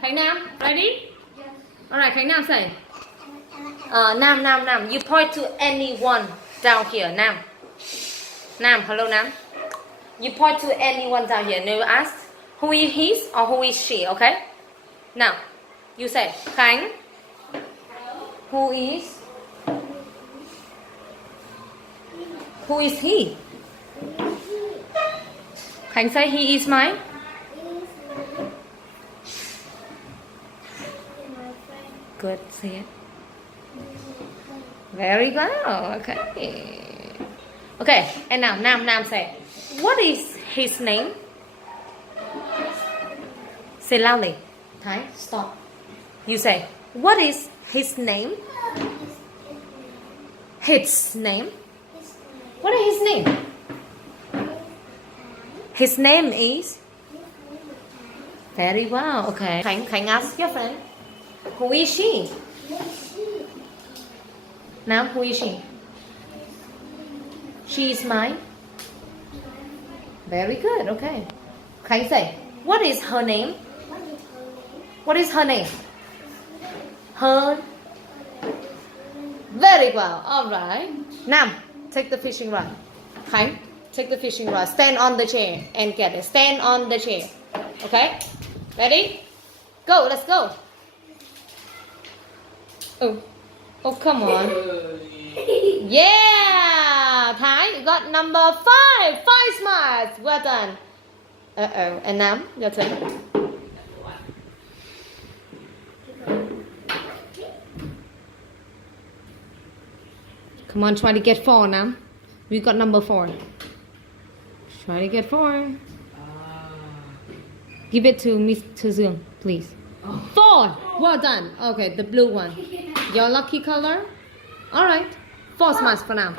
Khánh Nam, ready? Alright, Khánh Nam say. Nam. You point to anyone down here. Nam, hello Nam. You point to anyone down here. Never ask who is he or who is she, okay? Now, you say, Khánh. Who is he? Khánh say he is mine. Good, say it. Very well, okay. Okay, and now Nam say, what is his name? Say loudly. Thái, stop. You say, what is his name? His name? What is his name? His name is? Very well, okay. Khánh ask your friend. Who is she? Now, who is she? She is mine. Very good, okay. Khánh say, what is her name? What is her name? Her. Very well, alright. Nam, take the fishing rod. Khánh, take the fishing rod. Stand on the chair and get it. Stand on the chair. Okay? Ready? Go, let's go. Oh, come on. Yeah! Thái, you got number 5. 5 smiles. Well done. And Nam, your turn. Come on, try to get 4 now. We got number 4. Try to get 4. Give it to Mr. Dương, please. 4. Well done. Okay, the blue one. Your lucky color. All right. 4 smiles for now.